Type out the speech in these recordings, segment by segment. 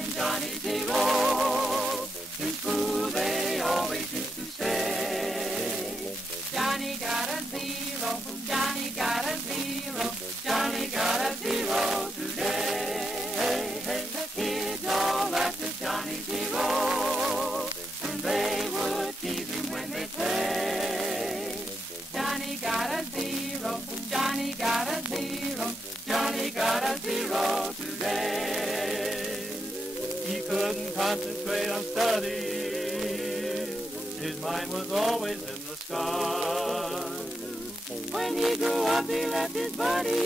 and Johnny Zero. In school they always used to say, Johnny got a zero, Johnny got a zero, Johnny got a zero today. The kids all laughed at Johnny Zero, and they would tease him when they say, Johnny got a zero, Johnny got a zero, Johnny got a zero today. He couldn't concentrate on studies, his mind was always in the sky. When he grew up he left his buddies,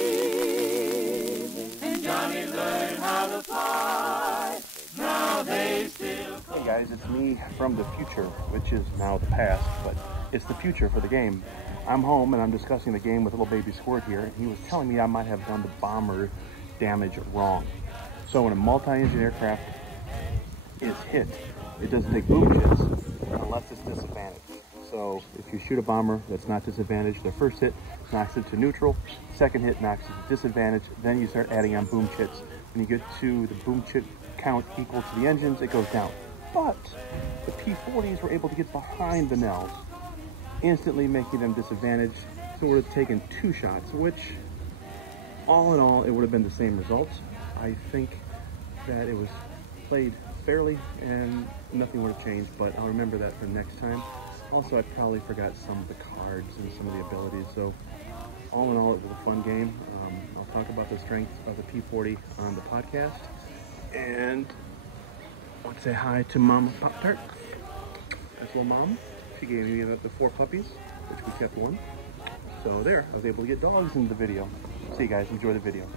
and Johnny learned how to fly. Now they still call. Hey guys, it's me from the future, which is now the past, but it's the future for the game. I'm home and I'm discussing the game with little baby Squirt here, and he was telling me I might have done the bomber damage wrong. So when a multi-engine aircraft is hit, it doesn't take boom jets unless it's disadvantaged. So if you shoot a bomber that's not disadvantaged, the first hit knocks it to neutral, second hit knocks it to disadvantage, then you start adding on boom chits. When you get to the boom chit count equal to the engines, it goes down. But the P-40s were able to get behind the Nels, instantly making them disadvantaged, so it would have taken 2 shots, which all in all, it would have been the same result. I think that it was played fairly and nothing would have changed, but I'll remember that for next time. Also, I probably forgot some of the cards and some of the abilities, so all in all, it was a fun game. I'll talk about the strengths of the P-40 on the podcast, and I want to say hi to Mama Pop-Tart. That's little Mom. She gave me the 4 puppies, which we kept 1. So there, I was able to get dogs in the video. See you guys, enjoy the video.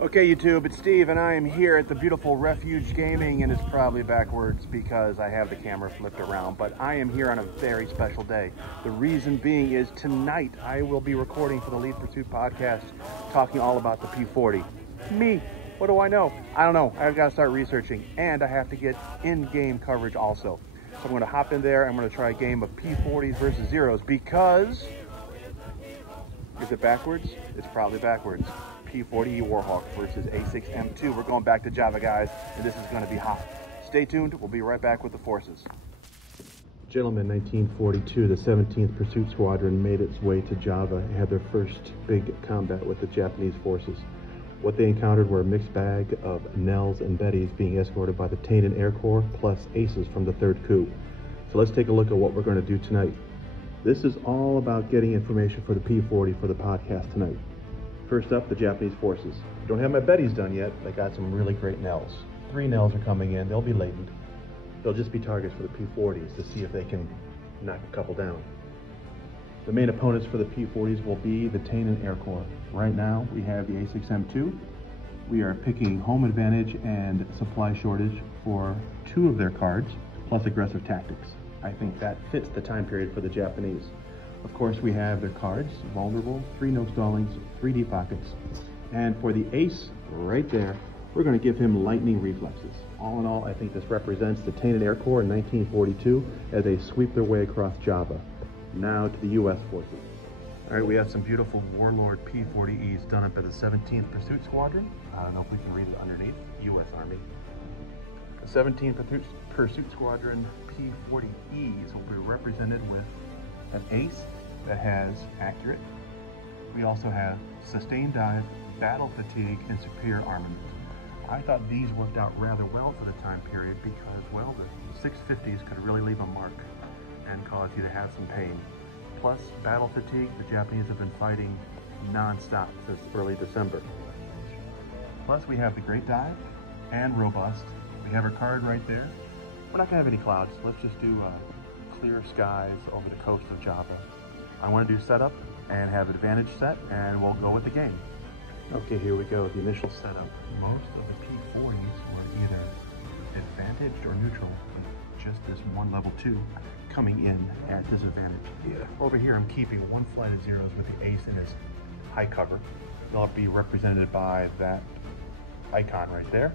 Okay YouTube, it's Steve and I am here at the beautiful Refuge Gaming, and it's probably backwards because I have the camera flipped around, but I am here on a very special day. The reason being is tonight I will be recording for the Lead Pursuit podcast, talking all about the P-40. Me, what do I know? I don't know, I've got to start researching, and I have to get in-game coverage also. So I'm going to hop in there, I'm going to try a game of P-40s versus Zeros, because, is it backwards? It's probably backwards. P-40 Warhawk versus A6M2. We're going back to Java, guys, and this is going to be hot. Stay tuned, we'll be right back with the forces. Gentlemen, 1942, the 17th Pursuit Squadron made its way to Java and had their first big combat with the Japanese forces. What they encountered were a mixed bag of Nels and Bettys being escorted by the Tainan Air Corps plus aces from the 3rd Coup. So let's take a look at what we're going to do tonight. This is all about getting information for the P-40 for the podcast tonight. First up, the Japanese forces. I don't have my Bettys done yet. They got some really great Nels. 3 Nels are coming in. They'll be latent. They'll just be targets for the P-40s to see if they can knock a couple down. The main opponents for the P-40s will be the Tainan Air Corps. Right now, we have the A6M2. We are picking home advantage and supply shortage for 2 of their cards, plus aggressive tactics. I think that fits the time period for the Japanese. Of course, we have their cards, vulnerable, 3 no stallings, 3 deep pockets. And for the ace, right there, we're going to give him lightning reflexes. All in all, I think this represents the Tainan Air Corps in 1942 as they sweep their way across Java. Now to the U.S. forces. All right, we have some beautiful Warlord P-40Es done up at the 17th Pursuit Squadron. I don't know if we can read it underneath, U.S. Army. The 17th Pursuit Squadron P-40Es will be represented with an ace that has accurate. We also have sustained dive, battle fatigue, and superior armament. I thought these worked out rather well for the time period because, well, the 650s could really leave a mark and cause you to have some pain. Plus, battle fatigue, the Japanese have been fighting non-stop since early December. Plus, we have the Great Dive and Robust. We have our card right there. We're not gonna have any clouds. Let's just do clear skies over the coast of Java. I want to do setup and have advantage set, and we'll go with the game. Okay, here we go, the initial setup. Most of the P-40s were either advantaged or neutral, with just this one level 2 coming in at disadvantage. Yeah. Over here, I'm keeping 1 flight of Zeros with the ace in his high cover. They'll be represented by that icon right there.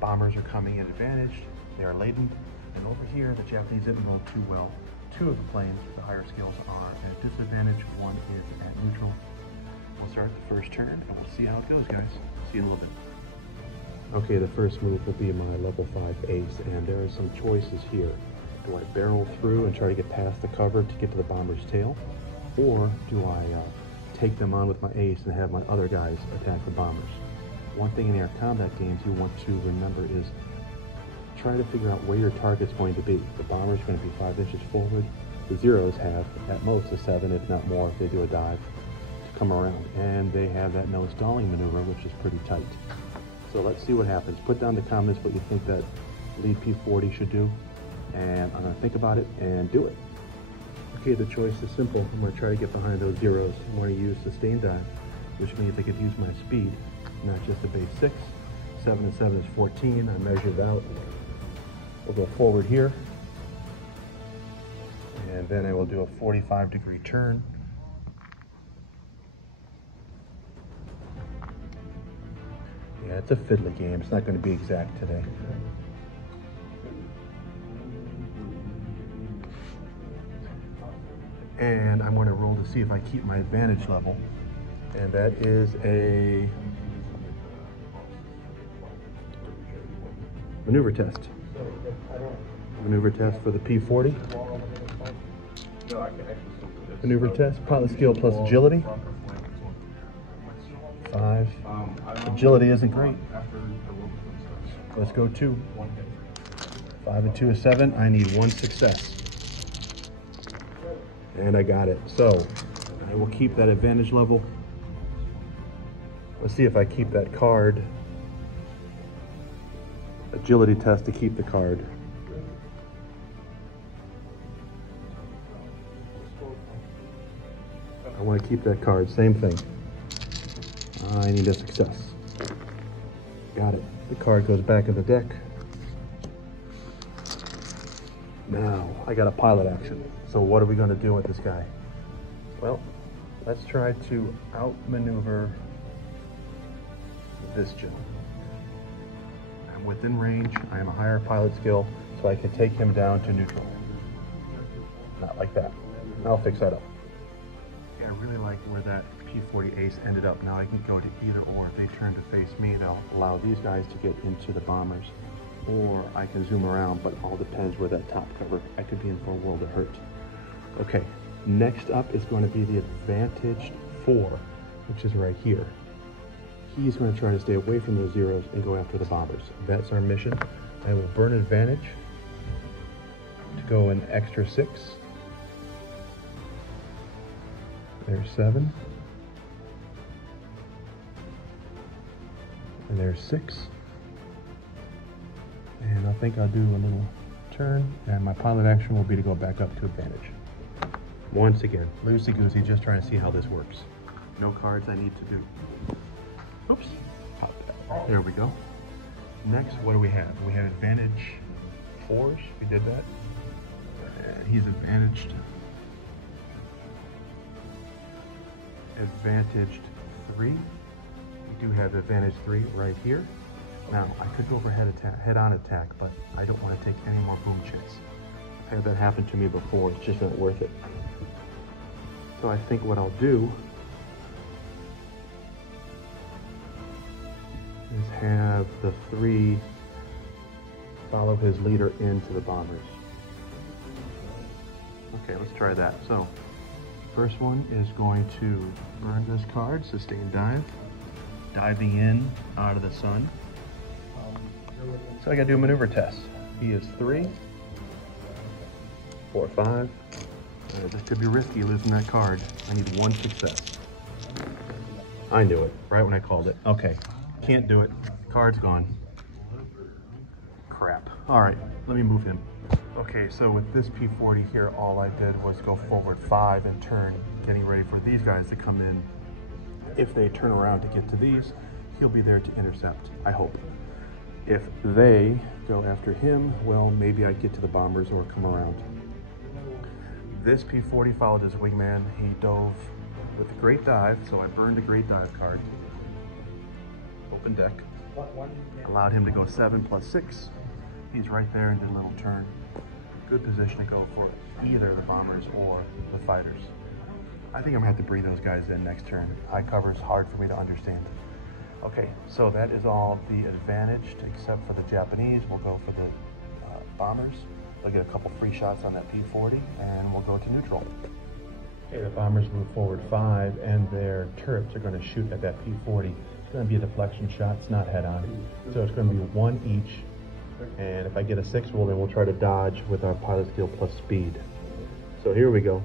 Bombers are coming in advantaged. They are laden. And over here, the Japanese didn't roll too well. 2 of the planes with the higher skills are at disadvantage, 1 is at neutral. We'll start the first turn and we'll see how it goes, guys. See you in a little bit. Okay, the first move will be my level 5 ace, and there are some choices here. Do I barrel through and try to get past the cover to get to the bomber's tail? Or do I take them on with my ace and have my other guys attack the bombers? One thing in air combat games you want to remember is try to figure out where your target's going to be. The bomber's going to be 5 inches forward. The Zeros have at most a 7, if not more, if they do a dive to come around. And they have that no stalling maneuver, which is pretty tight. So let's see what happens. Put down in the comments what you think that lead P40 should do, and I'm going to think about it and do it. Okay, the choice is simple. I'm going to try to get behind those Zeros. I'm going to use sustained dive, which means I could use my speed, not just a base 6. 7 and 7 is 14. I measured it out. We'll go forward here, and then I will do a 45-degree turn. Yeah, it's a fiddly game. It's not going to be exact today. And I'm going to roll to see if I keep my advantage level. And that is a maneuver test. Maneuver test for the P40. Maneuver test, pilot skill plus agility. 5. Agility isn't great. Let's go 2. 5 and 2 is 7. I need 1 success. And I got it. So I will keep that advantage level. Let's see if I keep that card. Agility test to keep the card. I want to keep that card. Same thing. I need a success. Got it. The card goes back in the deck. Now, I got a pilot action. So what are we going to do with this guy? Well, let's try to outmaneuver this gentleman. I'm within range. I am a higher pilot skill, so I can take him down to neutral. Not like that. I'll fix that up. I really like where that P40 ace ended up. Now I can go to either or. If they turn to face me, they'll allow these guys to get into the bombers. Or I can zoom around, but all depends where that top cover. I could be in for a world of hurt. Okay, next up is going to be the advantaged 4, which is right here. He's going to try to stay away from those Zeros and go after the bombers. That's our mission. I will burn advantage to go an extra 6. There's 7. And there's 6. And I think I'll do a little turn, and my pilot action will be to go back up to advantage. Once again, loosey-goosey, just trying to see how this works. No cards I need to do. Oops. Pop that. There we go. Next, what do we have? We have advantage 4s. We did that. And he's advantaged. Advantaged 3. We do have advantage 3 right here. Now, I could go for head-on attack, but I don't want to take any more boom checks. I've had that happen to me before. It's just not worth it. So I think what I'll do is have the 3 follow his leader into the bombers. Okay, let's try that. So, first one is going to burn this card, sustain dive, diving in out of the sun. So I gotta do a maneuver test. He is 3, 4, 5. This could be risky losing that card. I need 1 success. I knew it, right when I called it. Okay, can't do it. Card's gone. Crap. All right, let me move him. Okay, so with this P40 here, all I did was go forward 5 and turn, getting ready for these guys to come in. If they turn around to get to these, he'll be there to intercept, I hope. If they go after him, well, maybe I get to the bombers or come around. This P40 followed his wingman. He dove with a great dive, so I burned a great dive card. Open deck. Allowed him to go 7 plus 6. He's right there and did a little turn. Good position to go for either the bombers or the fighters. I think I'm gonna have to bring those guys in next turn. High cover is hard for me to understand. Okay, so that is all the advantaged except for the Japanese. We'll go for the bombers. They'll get a couple free shots on that P-40 and we'll go to neutral. Okay, the bombers move forward 5 and their turrets are going to shoot at that P-40. It's going to be a deflection shot, it's not head on. So it's going to be 1 each. And if I get a 6 roll, then we'll try to dodge with our pilot skill plus speed. So here we go.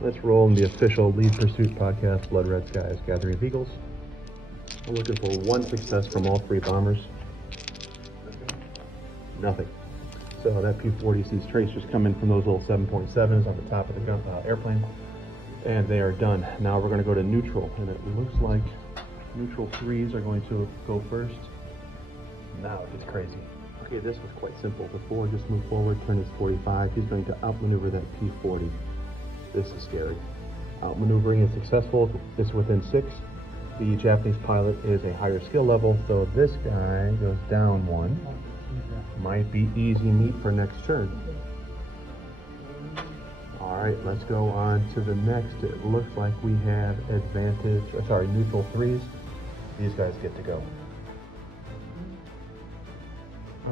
Let's roll in the official Lead Pursuit podcast, Blood Red Skies, Gathering of Eagles. I'm looking for 1 success from all 3 bombers. Nothing. So that P-40 sees tracers come in from those little 7.7s on the top of the airplane. And they are done. Now we're going to go to neutral. And it looks like neutral 3s are going to go first. Now it gets crazy. Okay, this was quite simple. The 4 just moved forward, turn is 45. He's going to outmaneuver that P-40. This is scary. Outmaneuvering is successful. It's within 6. The Japanese pilot is a higher skill level, so this guy goes down 1. Might be easy meat for next turn. Alright, let's go on to the next. It looks like we have neutral 3s. These guys get to go.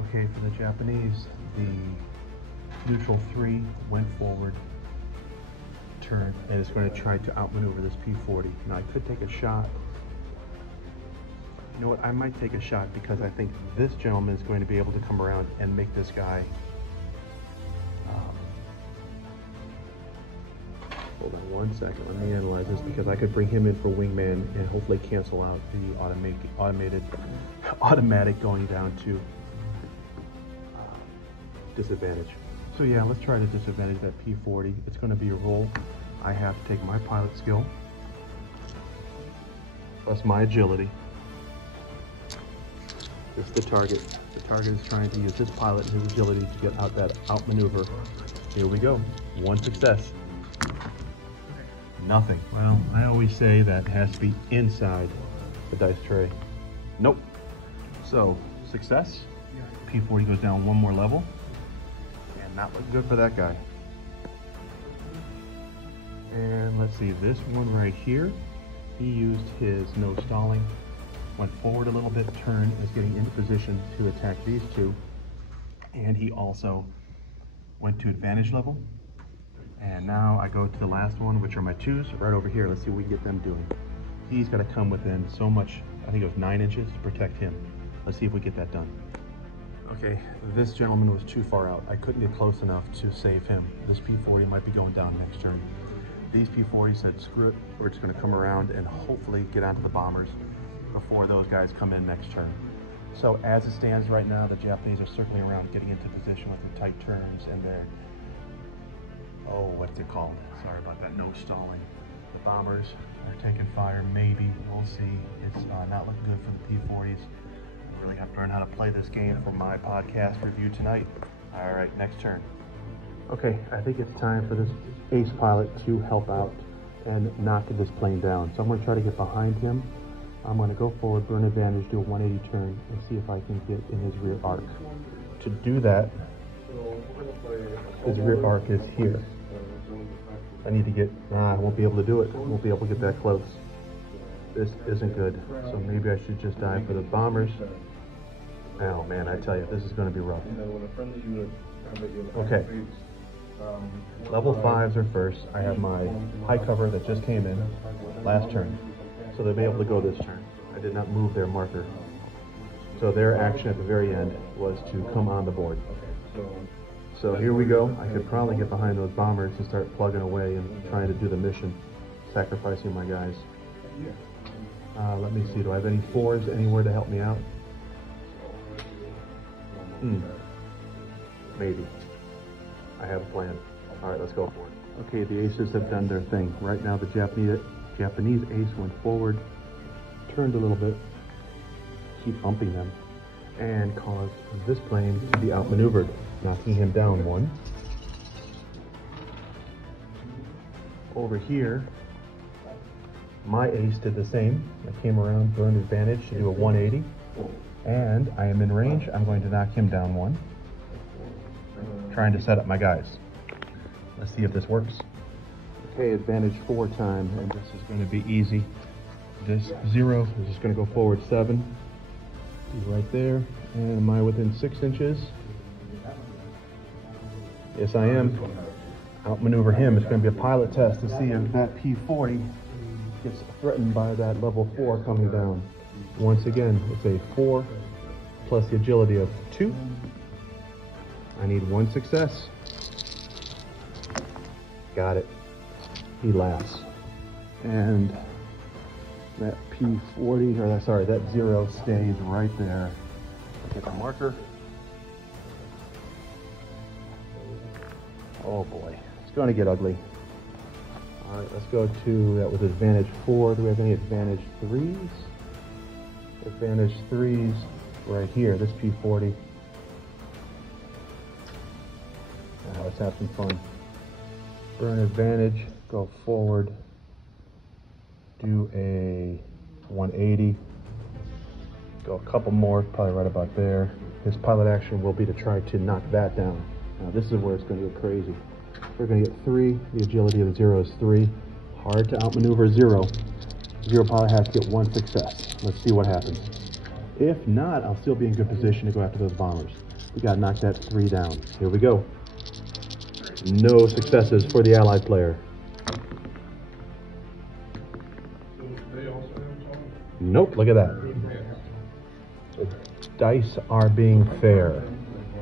Okay, for the Japanese, the neutral 3 went forward, turned, and is going to try to outmaneuver this P-40. Now I could take a shot. You know what, I might take a shot because I think this gentleman is going to be able to come around and make this guy hold on 1 second, let me analyze this, because I could bring him in for wingman and hopefully cancel out the automatic going down to disadvantage. So yeah, let's try to disadvantage that P-40. It's going to be a roll. I have to take my pilot skill plus my agility. This is the target. The target is trying to use his pilot and his agility to get out that outmaneuver. Here we go. 1 success. Nothing. Well, I always say that it has to be inside the dice tray. Nope. So, success. P-40 goes down 1 more level. And not looking good for that guy. And let's see, this one right here, he used his no stalling, went forward a little bit, turned, is getting into position to attack these 2. And he also went to advantage level. And now I go to the last one, which are my 2s, right over here. Let's see what we can get them doing. He's got to come within so much, I think it was 9 inches to protect him. Let's see if we get that done. Okay, this gentleman was too far out. I couldn't get close enough to save him. This P-40 might be going down next turn. These P-40 said, screw it, we're just going to come around and hopefully get onto the bombers before those guys come in next turn. So as it stands right now, the Japanese are circling around, getting into position with their tight turns and their, what's it called? Sorry about that, no stalling. The bombers are taking fire, maybe, we'll see. It's not looking good for the P-40s. I really have to learn how to play this game for my podcast review tonight. All right, next turn. Okay, I think it's time for this ace pilot to help out and knock this plane down. So I'm going to try to get behind him. I'm going to go forward, burn advantage, do a 180 turn, and see if I can get in his rear arc. To do that, his rear arc is here. I need to get, I won't be able to do it. I won't be able to get that close. This isn't good. So maybe I should just dive for the bombers. Oh man, I tell you, this is going to be rough. Okay. Level 5s are first. I have my high cover that just came in last turn. So they'll be able to go this turn. I did not move their marker. So their action at the very end was to come on the board. So here we go. I could probably get behind those bombers and start plugging away and trying to do the mission, sacrificing my guys. Let me see, do I have any 4s anywhere to help me out? Maybe. I have a plan. All right, let's go for it. Okay, the aces have done their thing. Right now the Japanese ace went forward, turned a little bit, keep bumping them, and caused this plane to be outmaneuvered, knocking him down 1. Over here, my ace did the same. I came around, burned advantage to do a 180, and I am in range. I'm going to knock him down 1, trying to set up my guys. Let's see if this works. Okay, advantage 4 time, and this is going to be easy. this 0 is just going to go forward 7. Be right there. And am I within 6 inches? Yes, I am. Outmaneuver him. It's going to be a pilot test to see if that P40 gets threatened by that level 4 coming down. Once again, it's a 4 plus the agility of 2. I need 1 success. Got it. He laughs. And that P40, or that, sorry, that 0 stays right there. Get the marker. Oh boy, it's going to get ugly. All right, let's go to, that was advantage 4. Do we have any advantage 3s? Advantage 3s right here, this P40. Now let's have some fun. Burn advantage, go forward, do a 180, go a couple more, probably right about there. His pilot action will be to try to knock that down. Now this is where it's going to get crazy. We're going to get 3, the agility of 0 is 3. Hard to outmaneuver 0. 0 pilot has to get 1 success. Let's see what happens. If not, I'll still be in good position to go after those bombers. We got to knock that 3 down. Here we go. No successes for the allied player. Nope, look at that. The dice are being fair.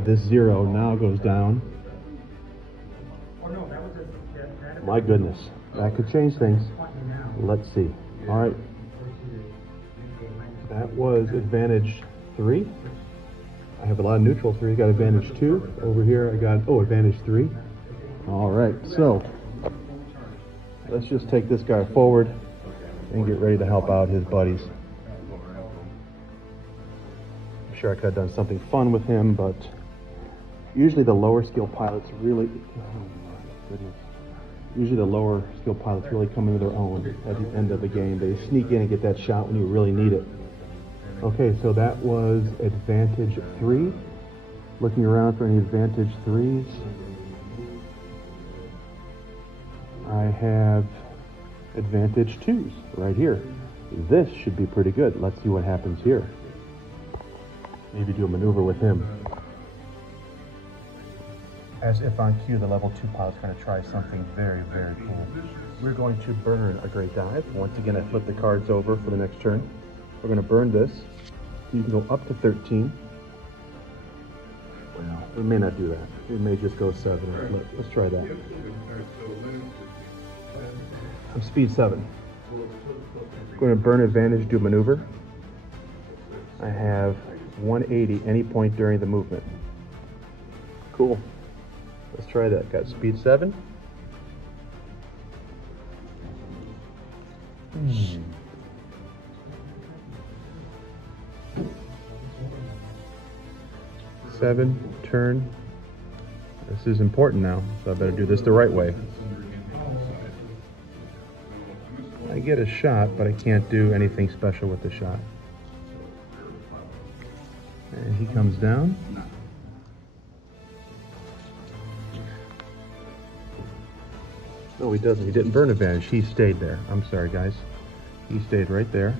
This 0 now goes down. My goodness, that could change things. Let's see. All right. That was advantage 3. I have a lot of neutrals here. You got advantage 2. Over here I got, oh, advantage 3. All right, so let's just take this guy forward and get ready to help out his buddies. I'm sure I could have done something fun with him, but usually the lower skill pilots really, oh my goodness. Usually the lower skill pilots really come into their own at the end of the game. They sneak in and get that shot when you really need it. Okay, so that was advantage 3. Looking around for any advantage 3s. I have advantage 2s right here. This should be pretty good. Let's see what happens here. Maybe do a maneuver with him. As if on cue, the level 2 pilot's going to try something very, very cool. We're going to burn a great dive. Once again, I flip the cards over for the next turn. We're going to burn this. You can go up to 13. Well, we may not do that. We may just go 7. Let's try that. I'm speed 7. I'm going to burn advantage, do maneuver. I have 180 any point during the movement. Cool. Let's try that. Got speed 7. Seven, turn. This is important now, so I better do this the right way. I get a shot, but I can't do anything special with the shot. And he comes down. No, he doesn't. He didn't burn advantage. He stayed there. I'm sorry, guys. He stayed right there.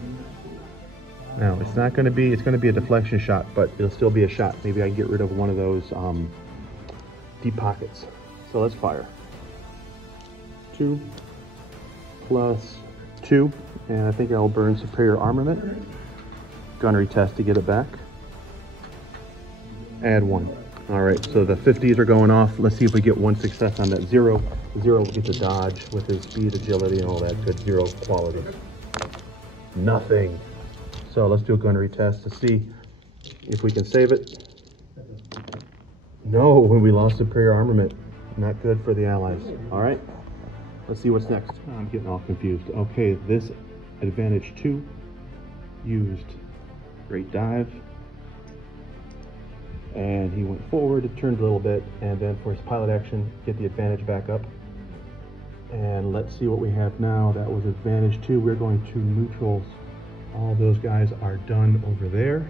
Now, it's not going to be, it's going to be a deflection shot, but it'll still be a shot. Maybe I can get rid of one of those deep pockets. So let's fire. 2 plus 2, and I think I'll burn superior armament. Gunnery test to get it back. Add 1. All right, so the 50s are going off. Let's see if we get 1 success on that 0. 0 will get to dodge with his speed, agility, and all that good 0 quality. Nothing. So let's do a gunnery test to see if we can save it. No, when we lost superior armament. Not good for the Allies. All right, let's see what's next. I'm getting all confused. Okay, this advantage 2 used great dive. And he went forward, it turned a little bit, and then for his pilot action, get the advantage back up. And let's see what we have now. That was advantage 2. We're going to neutrals. All those guys are done over there.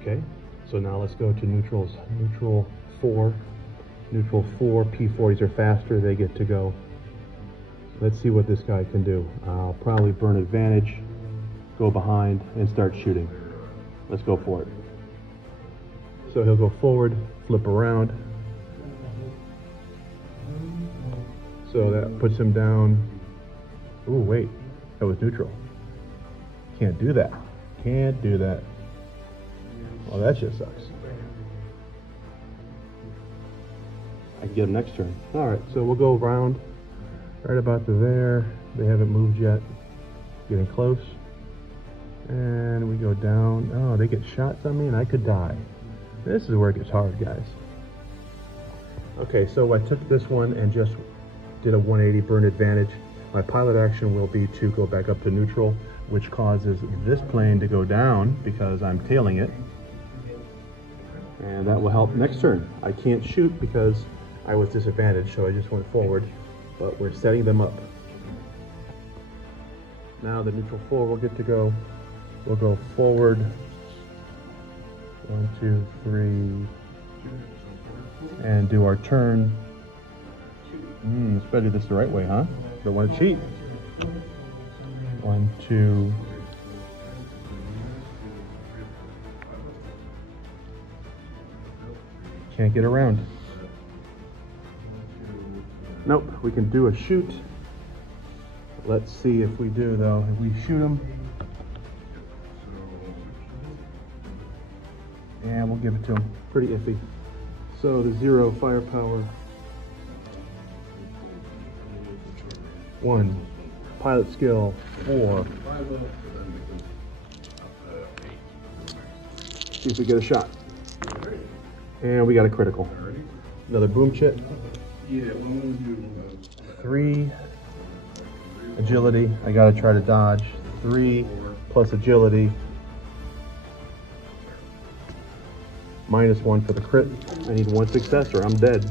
Okay, so now let's go to neutrals. Neutral 4. Neutral 4, P40s are faster, they get to go. Let's see what this guy can do. I'll probably burn advantage, go behind, and start shooting. Let's go for it. So he'll go forward, flip around. So that puts him down. Ooh, wait, that was neutral. Can't do that. Can't do that. Well, that just sucks. I can get him next turn. All right, so we'll go around right about to there. They haven't moved yet. Getting close. And we go down. Oh, they get shots on me and I could die. This is where it gets hard, guys. Okay, so I took this one and just did a 180 burn advantage. My pilot action will be to go back up to neutral, which causes this plane to go down because I'm tailing it. And that will help next turn. I can't shoot because I was disadvantaged, so I just went forward, but we're setting them up. Now the neutral 4 will get to go. We'll go forward. 1, 2, 3. And do our turn. Let's better do this the right way, huh? Don't want to cheat. 1, 2. Can't get around. Nope, we can do a shoot. Let's see if we do though. If we shoot him, and we'll give it to him. Pretty iffy. So the 0 firepower. 1. Pilot skill 4. See if we get a shot. And we got a critical. Another boom chip. 3 agility. I gotta try to dodge. 3 plus agility. -1 for the crit. I need 1 success or I'm dead.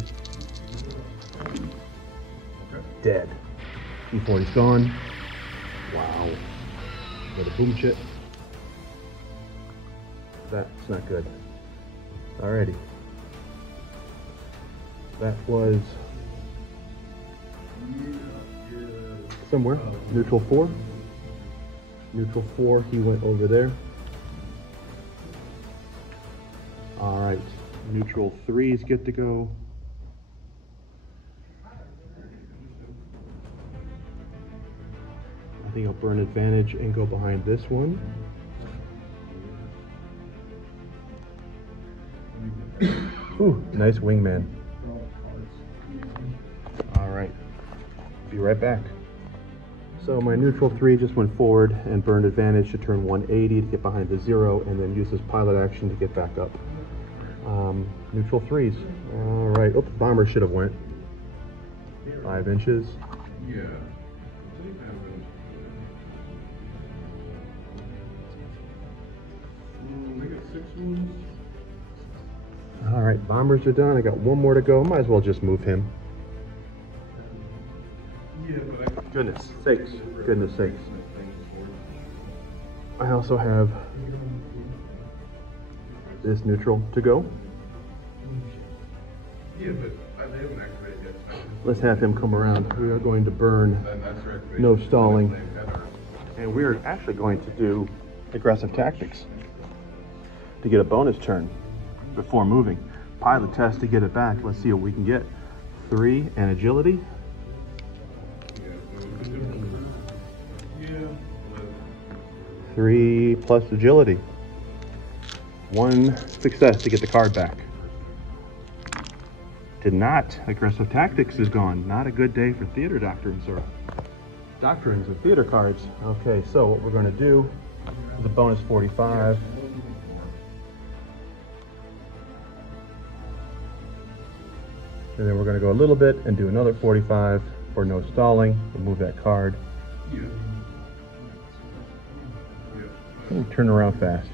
Dead. E40's gone. Wow. Got a boom chip. That's not good. Alrighty. That was somewhere. Neutral 4. Neutral 4, he went over there. Alright. Neutral 3s get to go. I think I'll burn advantage and go behind this one. Ooh, nice wingman. Alright, be right back. So my neutral 3 just went forward and burned advantage to turn 180 to get behind the 0 and then use his pilot action to get back up. Neutral 3s. Alright, oh, the bomber should have went. 5 inches. Yeah. Alright, bombers are done. I got 1 more to go. Might as well just move him. Goodness sakes. Goodness sakes. I also have this neutral to go. Let's have him come around. We are going to burn. No stalling. And we're actually going to do aggressive tactics to get a bonus turn before moving. Pilot test to get it back. Let's see what we can get. 3 and agility. 3 plus agility. 1 success to get the card back. Did not. Aggressive tactics is gone. Not a good day for theater doctrines or doctrines and theater cards. Okay, so what we're going to do is a bonus 45. And then we're going to go a little bit and do another 45 for no stalling. Remove that card. Ooh, turn around fast.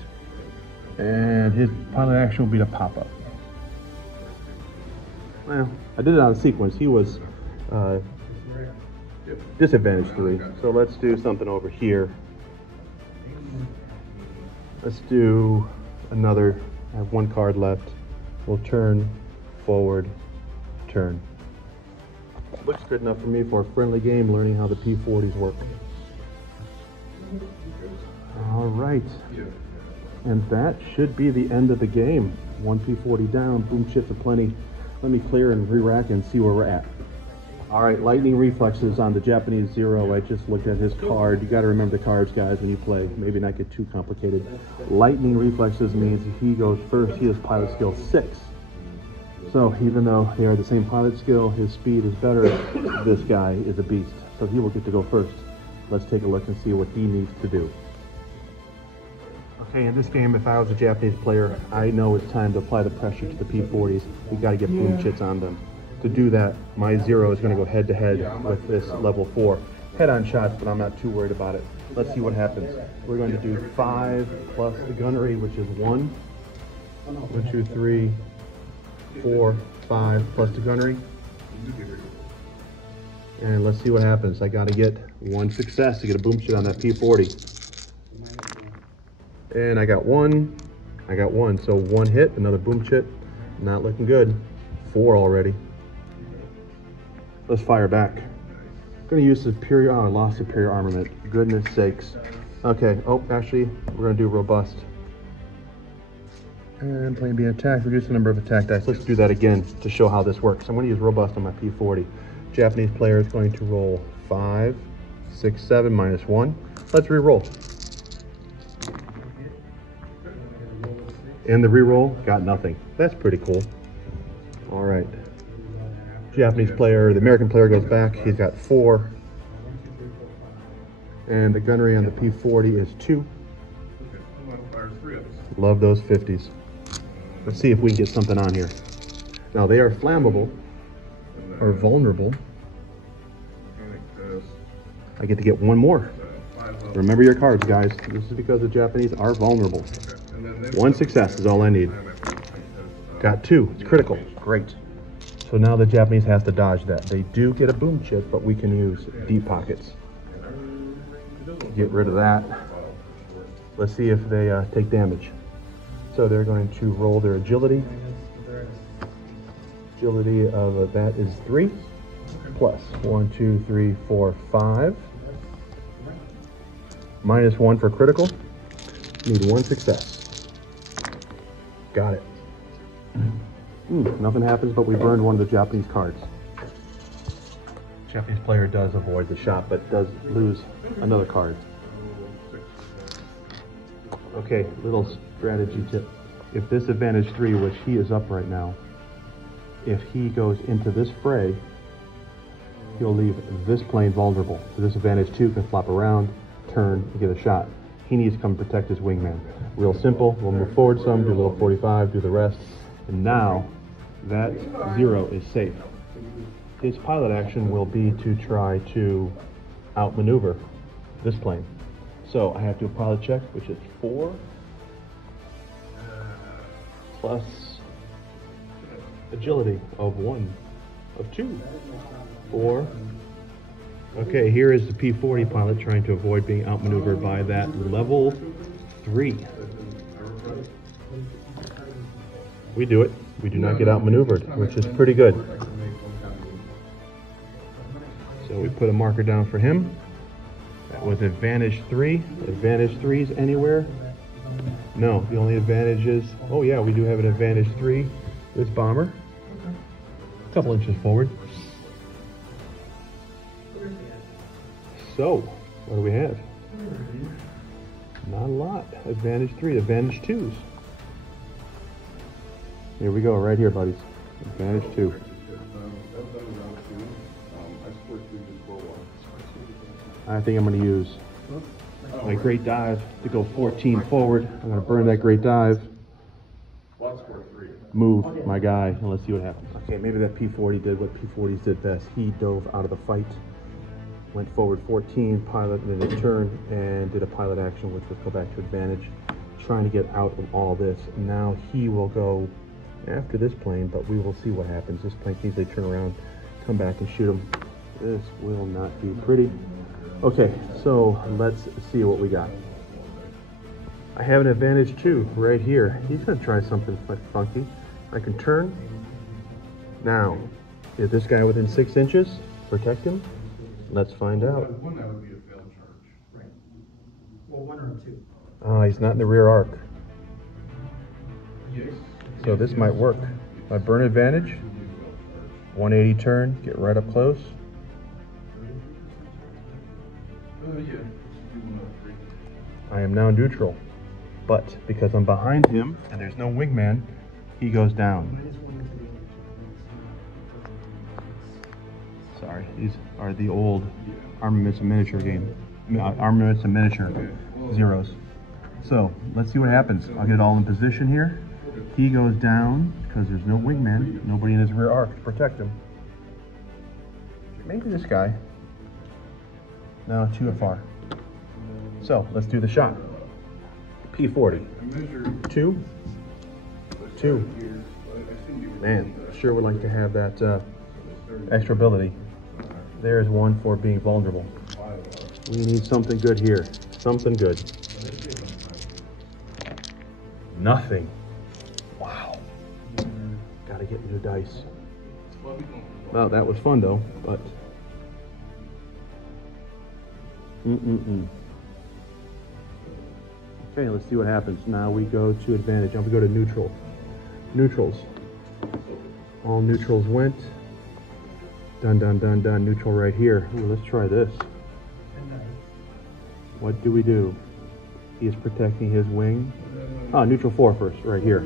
And his pilot action will be to pop up. Well, I did it out of sequence. He was disadvantage 3. So let's do something over here. Let's do another. I have 1 card left. We'll turn, forward, turn. Looks good enough for me for a friendly game, learning how the P40s work. All right. And that should be the end of the game. One P40 down, boom shits aplenty. Let me clear and re-rack and see where we're at. All right, lightning reflexes on the Japanese Zero. I just looked at his card. You got to remember the cards, guys, when you play. Maybe not get too complicated. Lightning reflexes means if he goes first, he has pilot skill 6. So even though they are the same pilot skill, his speed is better. This guy is a beast, so he will get to go first. Let's take a look and see what he needs to do. Okay, in this game, if I was a Japanese player, I know it's time to apply the pressure to the P40s. We got to get boom chits on them. To do that, my Zero is going to go head-to-head with this level 4. Head-on shots, but I'm not too worried about it. Let's see what happens. We're going to do 5 plus the gunnery, which is 1. 1, 2, 3, 4, 5 plus the gunnery. And let's see what happens. I got to get 1 success to get a boom shit on that P40. And I got 1. I got 1. So 1 hit, another boom shit. Not looking good. 4 already. Let's fire back. I'm going to use superior, oh, I lost superior armament. Goodness sakes. Okay, oh, actually, we're going to do robust. And plane being attacked, reduce the number of attack dice. Let's do that again to show how this works. I'm going to use robust on my P40. Japanese player is going to roll 5, 6, 7, minus 1. Let's re-roll. And the re-roll got nothing. That's pretty cool. All right. Japanese player, the American player goes back. He's got 4. And the gunnery on the P40 is 2. Love those 50s. Let's see if we can get something on here. Now they are flammable or vulnerable. I get to get 1 more. Remember your cards, guys. This is because the Japanese are vulnerable. 1 success is all I need. Got 2. It's critical. Great. So now the Japanese has to dodge that. They do get a boom chip, but we can use deep pockets. Get rid of that. Let's see if they take damage. So they're going to roll their agility. Agility of that is 3 plus 1, 2, 3, 4, 5. Minus 1 for critical. Need 1 success. Got it. Nothing happens, but we burned one of the Japanese cards. Japanese player does avoid the shot, but does lose another card. Okay, little strategy tip. If this advantage 3, which he is up right now, if he goes into this fray, he'll leave this plane vulnerable. So this advantage 2 can flop around, turn, and get a shot. He needs to come protect his wingman. Real simple. We'll move forward some, do a little 45, do the rest. And now that Zero is safe. His pilot action will be to try to outmaneuver this plane. So I have to do a pilot check, which is 4 plus agility of 1, of 2, 4. Okay, here is the P40 pilot trying to avoid being outmaneuvered by that level 3. We do it. We do not get outmaneuvered, which is pretty good. So we put a marker down for him. With advantage 3. Advantage 3s anywhere? No, the only advantage is, oh yeah, we do have an advantage 3 with bomber. A couple inches forward. So, what do we have? Not a lot. Advantage 3, advantage 2s. Here we go, right here, buddies. Advantage 2. I think I'm going to use my great dive to go 14 forward. I'm going to burn that great dive. Move my guy, and let's see what happens. Okay, maybe that P40 did what P40s did best. He dove out of the fight, went forward 14, pilot, and then a turn, and did a pilot action, which would go back to advantage, trying to get out of all this. Now he will go after this plane, but we will see what happens. This plane can easily turn around, come back and shoot him. This will not be pretty. Okay, so let's see what we got. I have an advantage 2 right here. He's gonna try something funky. I can turn. Now, is this guy within 6 inches? protect him? Let's find out. One that would be a failed charge. Right. Well, one or two. Oh, he's not in the rear arc. Yes. So this might work. My burn advantage, 180 turn, get right up close. Yeah. I am now neutral, but because I'm behind him and there's no wingman, he goes down. Sorry, these are the old Armaments and Miniature game. Armaments and Miniature zeros. So let's see what happens. I'll get all in position here. He goes down because there's no wingman, nobody in his rear arc to protect him. Maybe this guy. No, too far. So let's do the shot. P40. 2. 2. Man, sure would like to have that extra ability. There's one for being vulnerable. We need something good here. Something good. Nothing. Wow. Gotta get new dice. Well, that was fun though, but Okay, let's see what happens. Now we go to advantage. Now we go to neutral. Neutrals. All neutrals went. Done, done, done, done. Neutral right here. Ooh, let's try this. What do we do? He is protecting his wing. Ah, neutral 4 first, right here.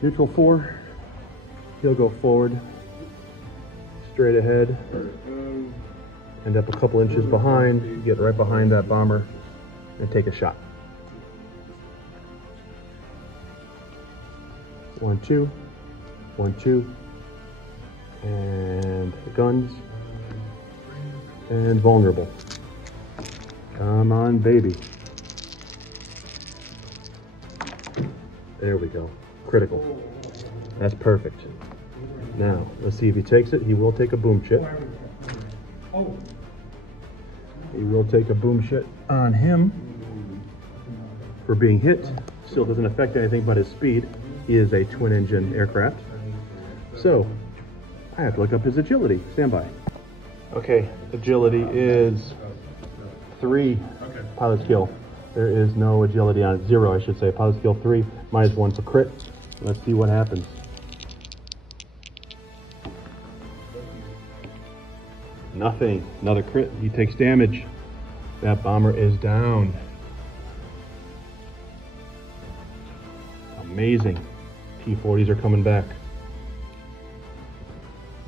Neutral 4. He'll go forward. Straight ahead. End up a couple inches behind. Get right behind that bomber and take a shot. 1, 2. 1, 2. And the guns. And vulnerable. Come on, baby. There we go. Critical. That's perfect. Now, let's see if he takes it. He will take a boom shit. He will take a boom shit on him for being hit. Still doesn't affect anything but his speed. He is a twin engine aircraft. So, I have to look up his agility. Stand by. Okay, agility is 3 pilot skill. There is no agility on it. 0, I should say. Pilot skill 3, -1 for crit. Let's see what happens. Nothing. Another crit. He takes damage. That bomber is down. Amazing. P-40s are coming back.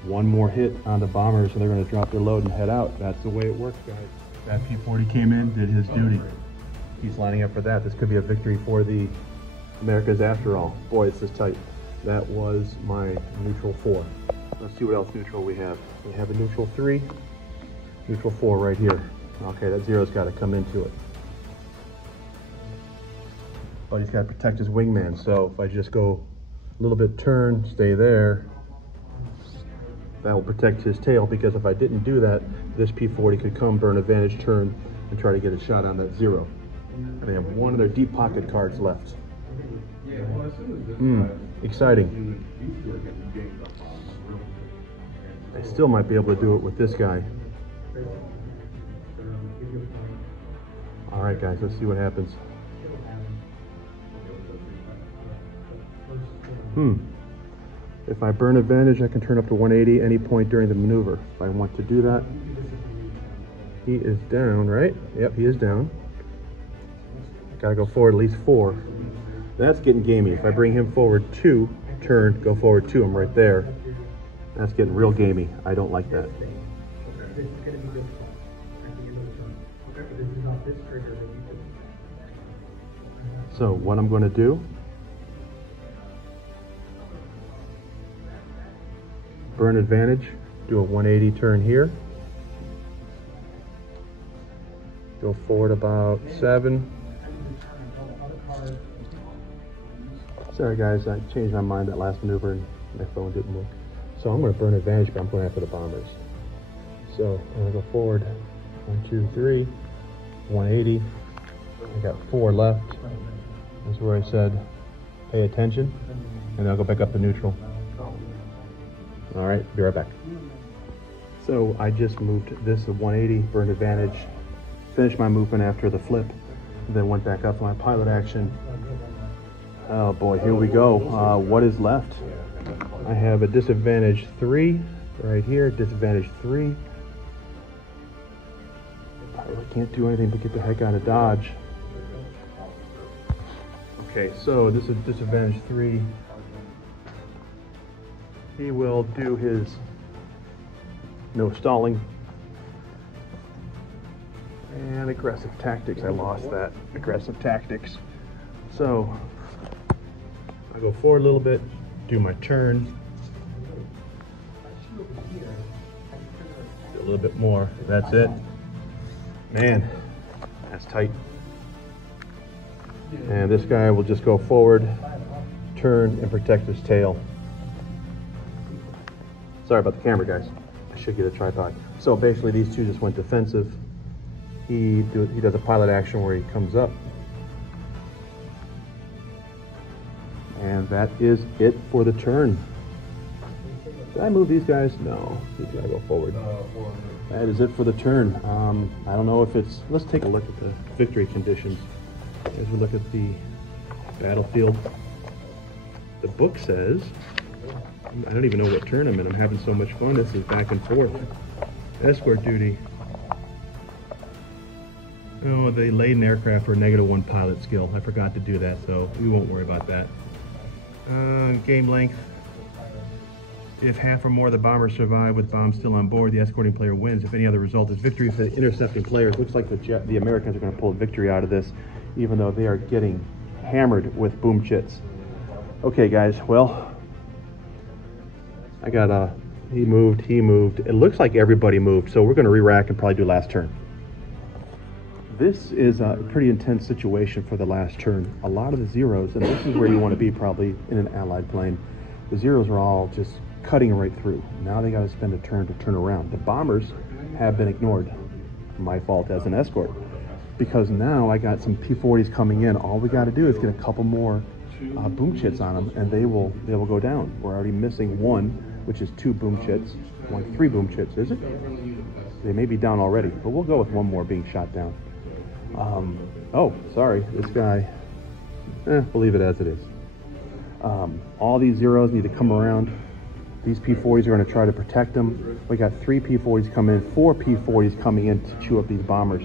One more hit on the bombers and they're going to drop their load and head out. That's the way it works, guys. That P-40 came in, did his duty. He's lining up for that. This could be a victory for the Americas after all. Boy, this is tight. That was my neutral 4. Let's see what else neutral we have. We have a neutral 3, neutral 4 right here. Okay, that 0's got to come into it. But he's got to protect his wingman. So if I just go a little bit turn, stay there, that will protect his tail, because if I didn't do that, this P-40 could come, burn advantage, turn, and try to get a shot on that 0. And they have one of their deep pocket cards left. Exciting. I still might be able to do it with this guy. All right, guys, let's see what happens. If I burn advantage, I can turn up to 180 any point during the maneuver. If I want to do that, he is down, right? Yep, he is down. Gotta go forward at least 4. That's getting gamey. If I bring him forward 2, turn, go forward 2, I'm right there. That's getting real gamey. I don't like that. So what I'm going to do, burn advantage, do a 180 turn here, go forward about 7. Sorry guys, I changed my mind that last maneuver and my phone didn't work. So I'm going to burn advantage, but I'm going after the bombers. So I'm going to go forward 1, 2, 3, 180. I got 4 left. That's where I said pay attention, and then I'll go back up to neutral. All right, be right back. So I just moved this to 180, burned advantage, finished my movement after the flip, and then went back up to my pilot action. Oh boy, here we go. What is left? I have a disadvantage 3 right here, disadvantage 3. I really can't do anything but get the heck out of dodge. Okay, so this is disadvantage 3. He will do his no stalling and aggressive tactics. I lost that aggressive tactics. So I go forward a little bit, do my turn, do a little bit more. That's it. Man, that's tight. And this guy will just go forward, turn, and protect his tail. Sorry about the camera, guys. I should get a tripod. So basically these two just went defensive. He does a pilot action where he comes up. And that is it for the turn. Did I move these guys? No, he's gotta go forward. That is it for the turn. I don't know if it's, let's take a look at the victory conditions. As we look at the battlefield, the book says, I don't even know what turn I'm in. I'm having so much fun. This is back and forth. Escort duty. Oh, they laden aircraft for -1 pilot skill. I forgot to do that, so we won't worry about that. Game length. If half or more of the bombers survive with bombs still on board, the escorting player wins. If any other result is victory for the intercepting players. Looks like the Americans are going to pull a victory out of this, even though they are getting hammered with boom chits. Okay, guys, well, I got he moved. It looks like everybody moved, so we're going to re-rack and probably do last turn. This is a pretty intense situation for the last turn. A lot of the zeros, and this is where you want to be probably in an allied plane, the zeros are all just cutting right through. Now they got to spend a turn to turn around. The bombers have been ignored. My fault as an escort, because now I got some P-40s coming in. All we got to do is get a couple more boom chits on them, and they will go down. We're already missing 1, which is 2 boom chits. 3 boom chits, is it? They may be down already, but we'll go with 1 more being shot down. Oh, sorry, this guy. Believe it as it is. All these zeros need to come around. These P-40s are going to try to protect them. We got 3 P-40s coming in, 4 P-40s coming in to chew up these bombers.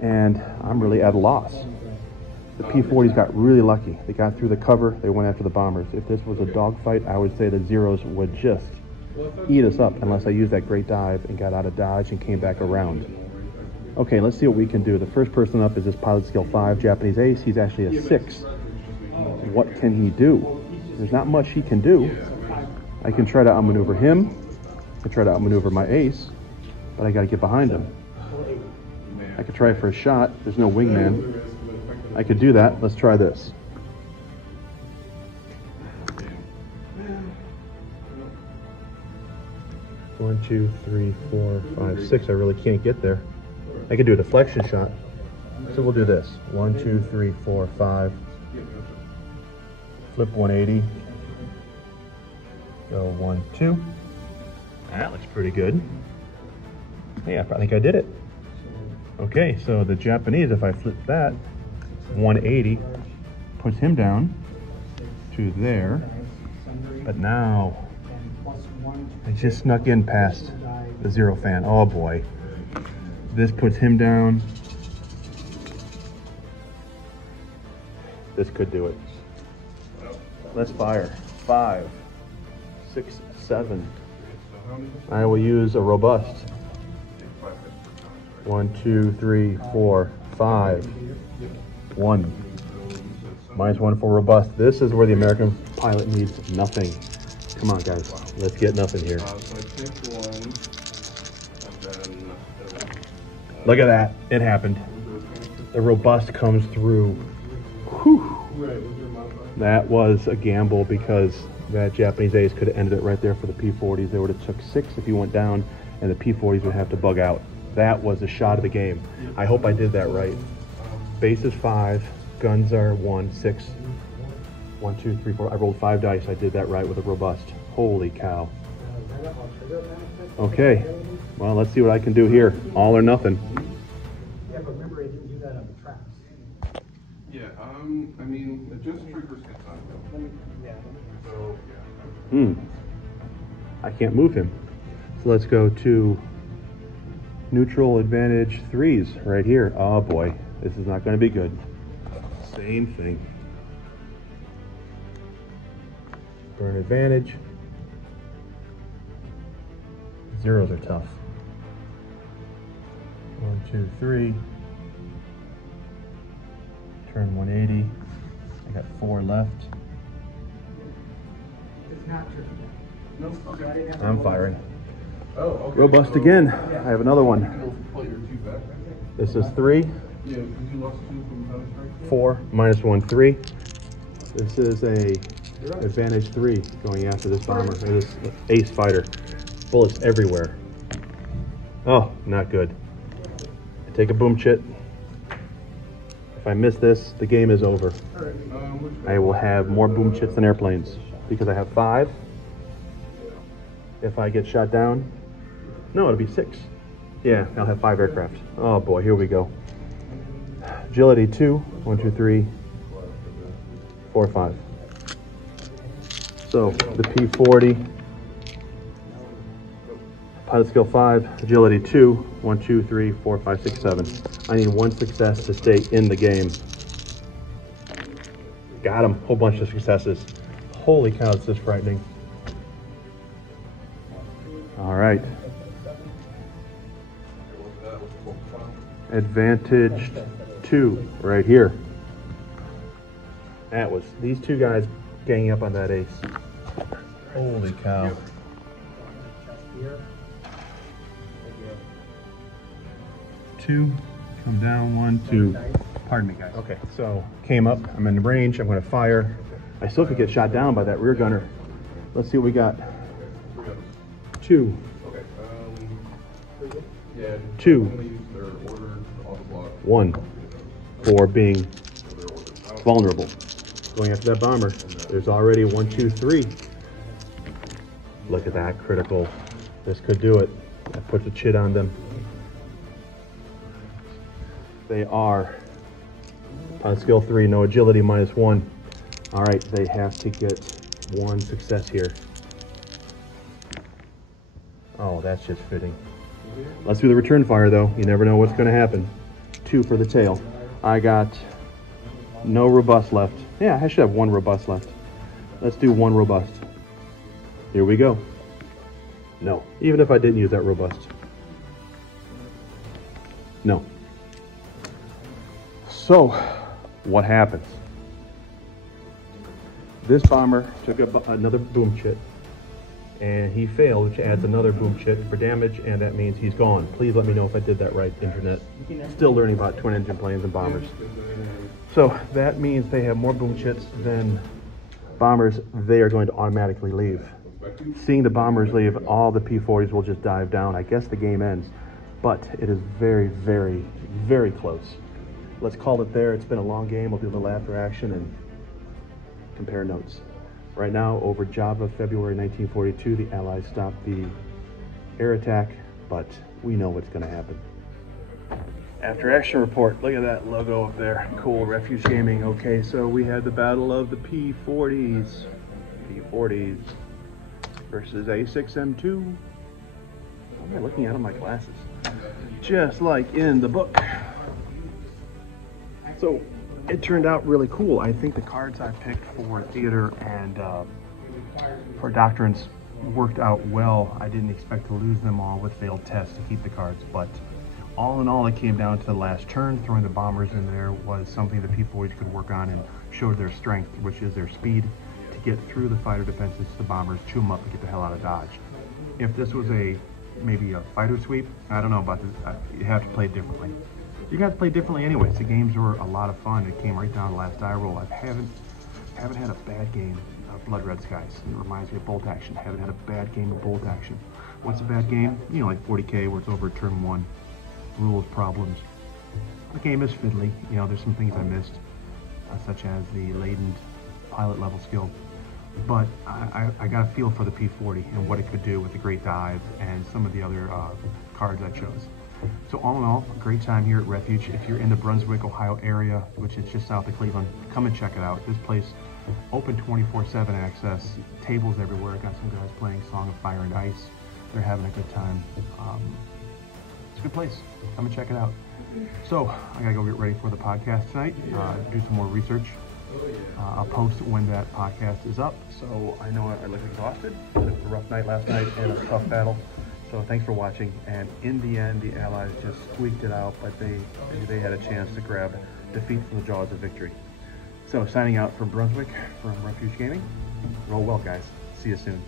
And I'm really at a loss. The P-40s got really lucky. They got through the cover, they went after the bombers. If this was a dogfight, I would say the zeros would just eat us up unless I used that great dive and got out of dodge and came back around. Okay, let's see what we can do. The first person up is this pilot skill 5, Japanese ace. He's actually a 6. What can he do? There's not much he can do. I can try to outmaneuver him. I can try to outmaneuver my ace, but I got to get behind him. I could try for a shot. There's no wingman. I could do that. Let's try this. One, 2, 3, 4, 5, 6. I really can't get there. I could do a deflection shot. So we'll do this. 1, 2, 3, 4, 5. Flip 180. Go 1, 2. That looks pretty good. Yeah, I think I did it. Okay, so the Japanese, if I flip that, 180 puts him down to there. But now I just snuck in past the zero fan. Oh boy. This puts him down. This could do it. Let's fire. 5, 6, 7. I will use a robust. 1, 2, 3, 4, 5. 1. -1 for robust. This is where the American pilot needs nothing. Come on, guys. Let's get nothing here. Look at that. It happened. The robust comes through. Whew. That was a gamble because that Japanese ace could have ended it right there for the P-40s. They would have took 6 if he went down, and the P-40s would have to bug out. That was the shot of the game. I hope I did that right. Base is 5, guns are 1, 6, 1, 2, 3, 4. I rolled 5 dice. I did that right with a robust. Holy cow. Okay, well, let's see what I can do here. All or nothing. Yeah, but remember, it didn't do that on the traps. Yeah, I mean, it just triggers hit time though. So, yeah. I can't move him. So let's go to neutral advantage 3s right here. Oh boy, this is not going to be good. Same thing. Burn advantage. Zeros are tough. 1, 2, 3. Turn 180. I got 4 left. It's not true. No, okay. I'm firing. Oh, okay. Robust so again. I have another one. You can play your 2 back. This is 3, Yeah, because you lost 2 from Counter-Strike. 4, minus 1, 3. This is a advantage 3 going after this bomber, or this ace fighter. Bullets everywhere. Oh, not good. I take a boom chit. If I miss this, the game is over. I will have more boom chits than airplanes because I have 5. If I get shot down, no, it'll be 6. Yeah, I'll have 5 aircraft. Oh boy, here we go. Agility 2, 1, 2, 3, 4, 5. So the P40, pilot skill 5, agility 2, 1, 2, 3, 4, 5, 6, 7. I need 1 success to stay in the game. Got him, whole bunch of successes. Holy cow, it's just frightening. All right. Advantage 2 right here. That was these 2 guys ganging up on that ace. Holy cow. Two, come down, 1, 2. Pardon me, guys. Okay, so came up, I'm in range, I'm gonna fire. I still could get shot down by that rear gunner. Let's see what we got. 2. Okay, yeah. 2. I'm gonna use their order onslaught. 1 for being vulnerable. Going after that bomber. There's already 1, 2, 3. Look at that critical. This could do it. That puts a chit on them. They are pilot skill 3, no agility, minus 1. All right, they have to get 1 success here. Oh, that's just fitting. Let's do the return fire though. You never know what's going to happen. 2 for the tail. I got no robust left. Yeah, I should have 1 robust left. Let's do 1 robust. Here we go. No, even if I didn't use that robust. No. So, what happens? This bomber took another boom chit, and he failed, which adds another boom chit for damage, and that means he's gone. Please let me know if I did that right, Internet. Still learning about twin engine planes and bombers. So that means they have more boom chits than bombers. They are going to automatically leave. Seeing the bombers leave, all the P40s will just dive down. I guess the game ends, but it is very, very, very close. Let's call it there. It's been a long game. We'll do a little after action and compare notes. Right now, over Java, February 1942, the Allies stopped the air attack, but we know what's going to happen. After action report, look at that logo up there. Cool, Refuge Gaming. Okay, so we had the battle of the P40s. P40s versus A6M2. Why am I looking out of my glasses? Just like in the book. So it turned out really cool. I think the cards I picked for theater and for doctrines worked out well. I didn't expect to lose them all with failed tests to keep the cards, but all in all, it came down to the last turn. Throwing the bombers in there was something that people could work on and showed their strength, which is their speed to get through the fighter defenses to the bombers, chew them up, and get the hell out of Dodge. If this was maybe a fighter sweep, I don't know about this. You have to play differently. You got to play differently anyways. The games were a lot of fun. It came right down to the last die roll. I haven't had a bad game of Blood Red Skies. It reminds me of Bolt Action. I haven't had a bad game of Bolt Action. What's a bad game? You know, like 40K where it's over turn 1. Rules problems. The game is fiddly. You know, there's some things I missed, such as the latent pilot level skill. but I got a feel for the P40 and what it could do with the Great Dive and some of the other cards I chose. So all in all, a great time here at Refuge. If you're in the Brunswick, Ohio area, which is just south of Cleveland, come and check it out. This place, open 24/7 access, tables everywhere. Got some guys playing Song of Fire and Ice. They're having a good time. It's a good place. Come and check it out. So I gotta go get ready for the podcast tonight, do some more research. I'll post when that podcast is up. So I know I look exhausted. It was a rough night last night and a tough battle. So thanks for watching. And in the end, the Allies just squeaked it out, but they had a chance to grab defeat from the jaws of victory. So signing out from Brunswick, from Refuge Gaming. Roll well, guys. See you soon.